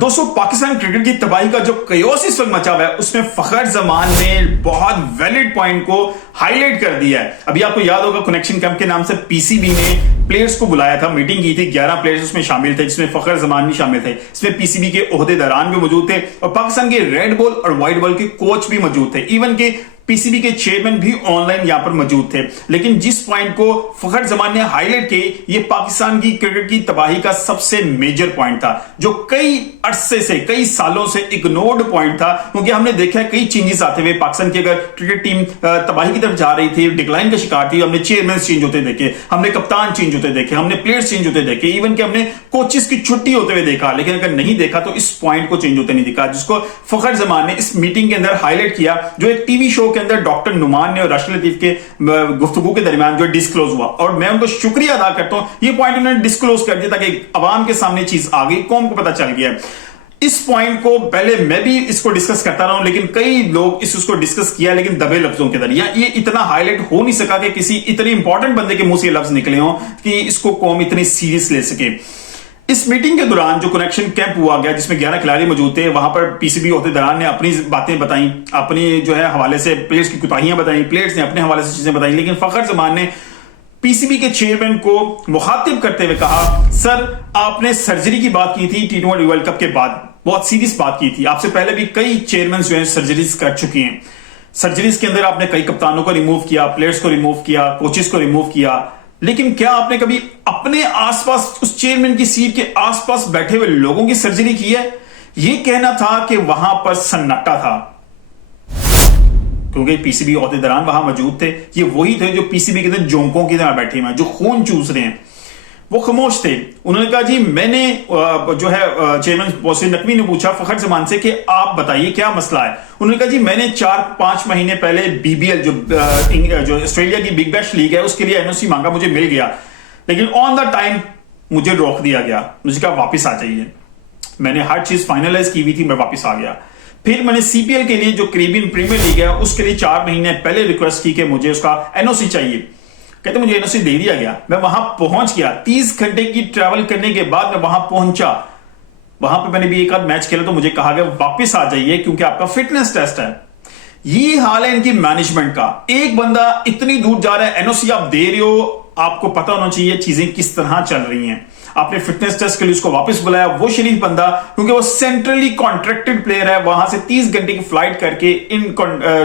दोस्तों, पाकिस्तान क्रिकेट की तबाही का जो कयोस इस वक्त मचा हुआ है उसमें फखर जमान ने बहुत वैलिड पॉइंट को हाईलाइट कर दिया है। अभी आपको याद होगा कनेक्शन कैंप के नाम से पीसीबी ने प्लेयर्स को बुलाया था, मीटिंग की थी, 11 प्लेयर्स उसमें शामिल थे, जिसमें फखर जमान भी शामिल थे, इसमें पीसीबी के ओहदेदारान भी मौजूद थे और पाकिस्तान के रेड बॉल और व्हाइट बॉल के कोच भी मौजूद थे, इवन के पीसीबी के चेयरमैन भी ऑनलाइन यहां पर मौजूद थे। लेकिन जिस पॉइंट को फखर जमान ने हाईलाइट किया, ये पाकिस्तान की क्रिकेट की तबाही का सबसे मेजर पॉइंट था, जो कई अरसे से, कई सालों से इग्नोर्ड पॉइंट था। क्योंकि हमने देखा कई चेंजेस आते हुए पाकिस्तान की अगर क्रिकेट टीम तबाही की तरफ जा रही थी, डिक्लाइन का शिकार थी, हमने चेयरमैन चेंज होते देखे, हमने कप्तान चेंज होते देखे, हमने प्लेयर्स चेंज होते देखे, इवन कि हमने कोचेस की छुट्टी होते हुए देखा। लेकिन अगर नहीं देखा तो इस पॉइंट को चेंज होते नहीं दिखा, जिसको फखर जमान ने इस मीटिंग के अंदर हाईलाइट किया, जो एक टीवी शो के अंदर डॉक्टर नुमान ने और राशिद लतीफ के गुफ्तगू के दरमियान जो डिस्क्लोज हुआ। और मैं उनको शुक्रिया अदा करता हूं, ये पॉइंट उन्होंने डिस्क्लोज कर दिया ताकि अवाम के सामने चीज आ गई, कौम को पता चल गया। इस पॉइंट को पहले मैं भी इसको डिस्कस करता रहा हूं, लेकिन कई लोग इसको डिस्कस किया, लेकिन दबे लफ्जों के अंदर, ये इतना हाईलाइट हो नहीं सका कि किसी इतने इंपॉर्टेंट बंदे के मुंह से लफ्ज निकले हों कि इसको कौम इतनी सीरियस ले सके। इस मीटिंग के दौरान जो कनेक्शन कैंप हुआ गया, जिसमें 11 खिलाड़ी मौजूद थे, वहां पर पीसीबी ओहदेदारान ने अपनी बातें बताई, अपनी जो है हवाले से प्लेयर्स की कुताहियां बताई, प्लेयर्स ने अपने हवाले से चीजें बताई। लेकिन फखर जमान ने पीसीबी के चेयरमैन को मुखातिब करते हुए कहा, सर आपने सर्जरी की बात की थी T20 वर्ल्ड कप के बाद, बहुत सीरियस बात की थी, आपसे पहले भी कई चेयरमैन जो है सर्जरीज कर चुके हैं। सर्जरीज के अंदर आपने कई कप्तानों को रिमूव किया, प्लेयर्स को रिमूव किया, कोचेस को रिमूव किया, लेकिन क्या आपने कभी अपने आसपास, उस चेयरमैन की सीट के आसपास बैठे हुए लोगों की सर्जरी की है? यह कहना था कि वहां पर सन्नाटा था, क्योंकि पीसीबी ओहदेदारान वहां मौजूद थे। ये वही थे जो पीसीबी के अंदर जोंकों की तरह बैठे हुए, जो खून चूस रहे हैं। वो खामोश थे। उन्होंने कहा, जी मैंने जो है चेयरमैन मोहसिन नकवी ने पूछा फखर जमान से कि आप बताइए क्या मसला है। उन्होंने कहा, जी मैंने 4-5 महीने पहले बीबीएल जो ऑस्ट्रेलिया की बिग बैश लीग है उसके लिए एनओसी मांगा, मुझे मिल गया, लेकिन ऑन द टाइम मुझे रोक दिया गया, मुझे कहा वापिस आ जाइए। मैंने हर चीज फाइनलाइज की हुई थी, मैं वापिस आ गया। फिर मैंने सीपीएल के लिए जो कैरेबियन प्रीमियर लीग है उसके लिए 4 महीने पहले रिक्वेस्ट की कि मुझे उसका एनओसी चाहिए। कहते मुझे एनओसी दे दिया गया, मैं वहां पहुंच गया, 30 घंटे की ट्रैवल करने के बाद मैं वहां पहुंचा। वहां पे मैंने भी एक आध मैच खेला तो मुझे कहा गया वापस आ जाइए क्योंकि आपका फिटनेस टेस्ट है। ये हाल है इनकी मैनेजमेंट का। एक बंदा इतनी दूर जा रहा है, एनओसी आप दे रहे हो, आपको पता होना चाहिए चीजें किस तरह चल रही हैं। आपने फिटनेस टेस्ट के लिए उसको वापस बुलाया, वो शरीफ बंदा, क्योंकि वो सेंट्रली कॉन्ट्रैक्टेड प्लेयर है, वहां से 30 घंटे की फ्लाइट करके इन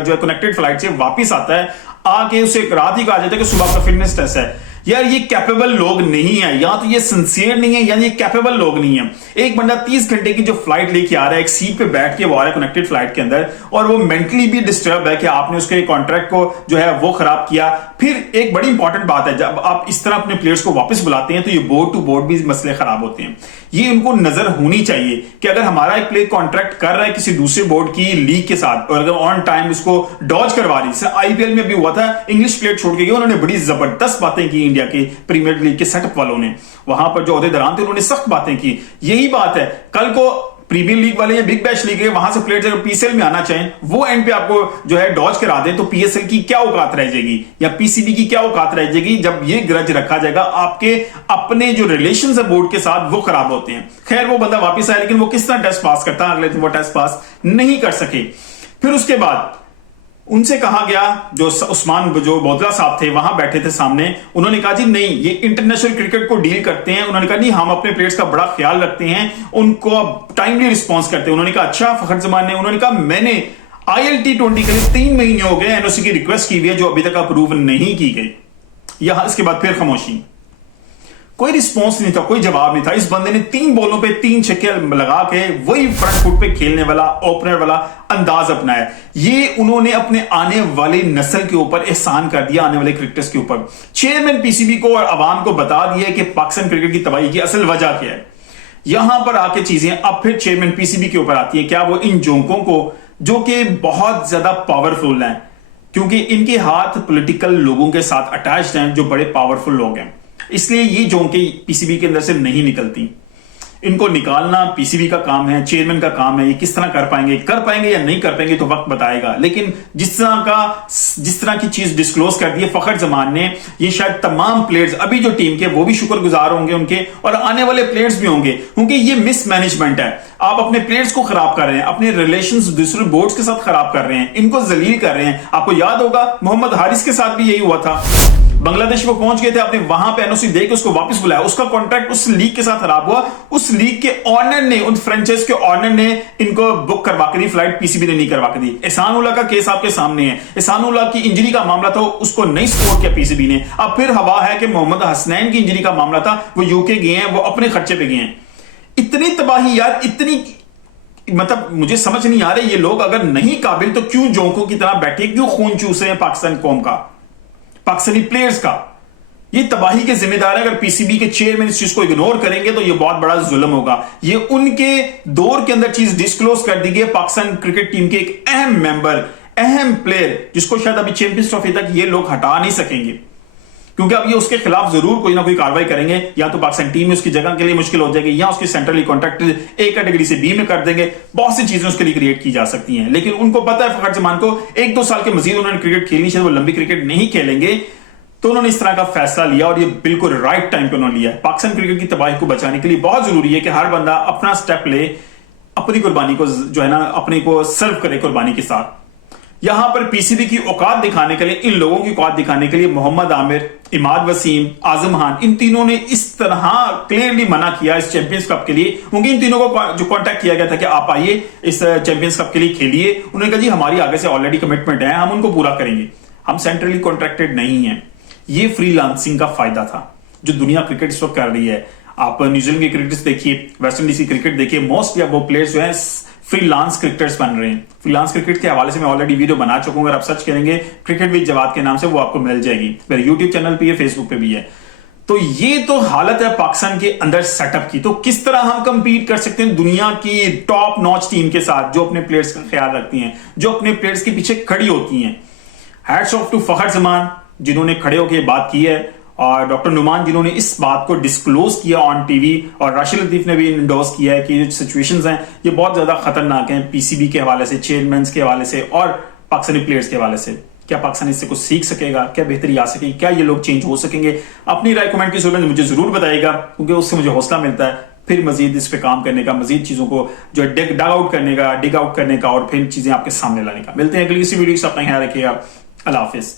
जो कनेक्टेड फ्लाइट से वापस आता है, आके उसे रात ही कहा जाता है कि सुबह का फिटनेस टेस्ट है। यार ये कैपेबल लोग नहीं है, या तो ये सिंसियर नहीं है या ये कैपेबल लोग नहीं है। एक बंदा 30 घंटे की जो फ्लाइट लेके आ रहा है, एक सीट पे बैठ के वो आ रहा है कनेक्टेड फ्लाइट के अंदर, और वो मेंटली भी डिस्टर्ब है कि आपने उसके कॉन्ट्रैक्ट को जो है वो खराब किया। फिर एक बड़ी इंपॉर्टेंट बात है, जब आप इस तरह अपने प्लेयर्स को वापस बुलाते हैं तो ये बोर्ड टू बोर्ड भी मसले खराब होते हैं। ये उनको नजर होनी चाहिए कि अगर हमारा एक प्लेयर कॉन्ट्रैक्ट कर रहा है किसी दूसरे बोर्ड की लीग के साथ, और अगर ऑन टाइम उसको डॉज करवा रही, जैसे आईपीएल में भी हुआ था, इंग्लिश प्लेयर छोड़ के गए, उन्होंने बड़ी जबरदस्त बातें की इंडिया के प्रीमियर लीग के सेटअप वालों ने, वहां पर जो ओहदेदारान थे उन्होंने सख्त बातें की। यही बात है, कल को प्रीमियर लीग वाले या बिग बैश लीग है, वहां से प्लेयर्स अगर पीएसएल में आना चाहें, वो एंड पे आपको जो है डॉज करा दें, तो पीएसएल की क्या औकात रह जाएगी या पीसीबी की क्या औकात रह जाएगी जब ये ग्रज रखा जाएगा। आपके अपने जो रिलेशंस है बोर्ड के साथ वो खराब होते हैं। खैर वो बंदा वापस आया, लेकिन वो किस तरह टेस्ट पास करता है, अगले दिन वो टेस्ट पास नहीं कर सके। फिर उसके बाद उनसे कहा गया, जो उस्मान जो बोदला साहब थे वहां बैठे थे सामने, उन्होंने कहा जी नहीं ये इंटरनेशनल क्रिकेट को डील करते हैं। उन्होंने कहा नहीं हम अपने प्लेयर्स का बड़ा ख्याल रखते हैं, उनको टाइमली रिस्पॉन्स करते हैं। उन्होंने कहा अच्छा फखर जमान ने, उन्होंने कहा मैंने ILT20 के लिए 3 महीने हो गए एनओसी की रिक्वेस्ट की हुई है जो अभी तक अप्रूव नहीं की गई। यहां इसके बाद फिर खामोशी, कोई रिस्पॉन्स नहीं था, कोई जवाब नहीं था। इस बंदे ने 3 बॉलों पे 3 छक्के लगा के वही फ्रंट फुट पे खेलने वाला ओपनर वाला अंदाज अपनाया। ये उन्होंने अपने आने वाली नस्ल के ऊपर एहसान कर दिया, आने वाले क्रिकेटर्स के ऊपर। चेयरमैन पीसीबी को और अवाम को बता दिया कि पाकिस्तान क्रिकेट की तबाही की असल वजह क्या है। यहां पर आके चीजें अब फिर चेयरमैन पीसीबी के ऊपर आती है। क्या वो इन जोंकों को, जो कि बहुत ज्यादा पावरफुल हैं, क्योंकि इनके हाथ पॉलिटिकल लोगों के साथ अटैच्ड हैं जो बड़े पावरफुल लोग हैं, इसलिए ये जोंके पीसीबी के अंदर से नहीं निकलती। इनको निकालना पीसीबी का काम है, चेयरमैन का काम है। ये किस तरह कर पाएंगे या नहीं कर पाएंगे तो वक्त बताएगा। लेकिन जिस तरह की चीज डिस्क्लोज कर दी है फखर जमान ने, ये शायद तमाम प्लेयर्स अभी जो टीम के वो भी शुक्रगुजार होंगे उनके, और आने वाले प्लेयर्स भी होंगे, क्योंकि ये मिसमैनेजमेंट है। आप अपने प्लेयर्स को खराब कर रहे हैं, अपने रिलेशंस दूसरे बोर्ड्स के साथ खराब कर रहे हैं, इनको जलील कर रहे हैं। आपको याद होगा मोहम्मद हारिस के साथ भी यही हुआ था। बांग्लादेश वो पहुंच गए थे, आपने वहां पे एनओसी देके उसको वापस बुलाया, उसका कॉन्ट्रैक्ट उस लीग के साथ खराब हुआ। उस लीग के ऑनर ने, उन फ्रेंचाइज के ऑनर ने इनको बुक करवा के दी फ्लाइट, पीसीबी ने नहीं करवा के दी। एहसान उल्लाह का केस आपके सामने है। एहसान उल्लाह की इंजरी का मामला था, उसको नहीं सपोर्ट किया पीसीबी ने। अब फिर हवा है कि मोहम्मद हसनैन की इंजरी का मामला था, वो यूके गए हैं, वो अपने खर्चे पे गए हैं। इतनी तबाही यार, इतनी मतलब मुझे समझ नहीं आ रहा ये लोग अगर नहीं काबिल तो क्यों जोंकों की तरह बैठे, क्यों खून चूस रहे हैं पाकिस्तान कौम का, पाकिस्तानी प्लेयर्स का। ये तबाही के जिम्मेदार है। अगर पीसीबी के चेयरमैन इस चीज को इग्नोर करेंगे तो ये बहुत बड़ा जुल्म होगा। ये उनके दौर के अंदर चीज डिस्क्लोज कर दी गई। पाकिस्तान क्रिकेट टीम के एक अहम मेंबर, अहम प्लेयर, जिसको शायद अभी चैंपियंस ट्रॉफी तक ये लोग हटा नहीं सकेंगे, क्योंकि अब ये उसके खिलाफ जरूर कोई ना कोई कार्रवाई करेंगे। या तो पाकिस्तान टीम में उसकी जगह के लिए मुश्किल हो जाएगी, या उसकी सेंट्रली कॉन्ट्रैक्टेड ए कैटेगरी से बी में कर देंगे। बहुत सी चीजें उसके लिए क्रिएट की जा सकती हैं। लेकिन उनको पता है फखर जमान को 1-2 साल के मजीद उन्होंने क्रिकेट खेलनी, शायद वो लंबी क्रिकेट नहीं खेलेंगे, तो उन्होंने इस तरह का फैसला लिया, और ये बिल्कुल राइट टाइम पे उन्होंने लिया है। पाकिस्तान क्रिकेट की तबाही को बचाने के लिए बहुत जरूरी है कि हर बंदा अपना स्टेप ले, अपनी कुर्बानी को जो है ना, अपने को सर्व करे कुर्बानी के साथ। यहां पर पीसीबी की औकात दिखाने के लिए, इन लोगों की औकात दिखाने के लिए मोहम्मद आमिर, इमाद वसीम, आजम खान, इन तीनों ने इस तरह क्लियरली मना किया इस चैंपियंस कप के लिए। क्योंकि इन तीनों को जो कांटेक्ट किया गया था कि आप आइए इस चैंपियंस कप के लिए खेलिए, उन्होंने कहा जी हमारी आगे से ऑलरेडी कमिटमेंट है, हम उनको पूरा करेंगे, हम सेंट्रली कॉन्ट्रैक्टेड नहीं है। ये फ्रीलांसिंग का फायदा था जो दुनिया क्रिकेट इस वक्त कर रही है। आप न्यूजीलैंड की क्रिकेट देखिए, वेस्ट इंडीज की क्रिकेट देखिए, मोस्टली अब वो प्लेयर्स जो है फ्रीलांस क्रिकेटर्स बन रहे हैं। फ्रीलांस क्रिकेट के हवाले से मैं ऑलरेडी वीडियो बना चुका हूं, अगर आप सर्च करेंगे क्रिकेट विद जवाद के नाम से वो आपको मिल जाएगी। मेरे यूट्यूब चैनल पे, फेसबुक पे भी है। तो ये तो हालत है पाकिस्तान के अंदर सेटअप की। तो किस तरह हम कंपीट कर सकते हैं दुनिया की टॉप नॉच टीम के साथ, जो अपने प्लेयर्स का ख्याल रखती हैं, जो अपने प्लेयर्स के पीछे खड़ी होती हैं। हैट्स ऑफ टू फखर जमान जिन्होंने खड़े होकर बात की है, और डॉक्टर नुमान जिन्होंने इस बात को डिस्क्लोज किया ऑन टीवी, और राशिद लतीफ ने भी इंडोर्स किया है कि जो सिचुएशंस हैं ये बहुत ज्यादा खतरनाक हैं, पीसीबी के हवाले से, चेयरमैन के हवाले से, और पाकिस्तानी प्लेयर्स के हवाले से। क्या पाकिस्तान इससे कुछ सीख सकेगा, क्या बेहतरी आ सकेगी, क्या ये लोग चेंज हो सकेंगे? अपनी राय कमेंट की सूरत में मुझे जरूर बताइएगा, क्योंकि उससे मुझे हौसला मिलता है फिर मजीद इस पे काम करने का, मजीद चीजों को जो डिग आउट करने का, और फिर चीजें आपके सामने लाने का। मिलते हैं अगली किसी वीडियो से, अपना ख्याल रखिएगा। अल्लाह हाफिज।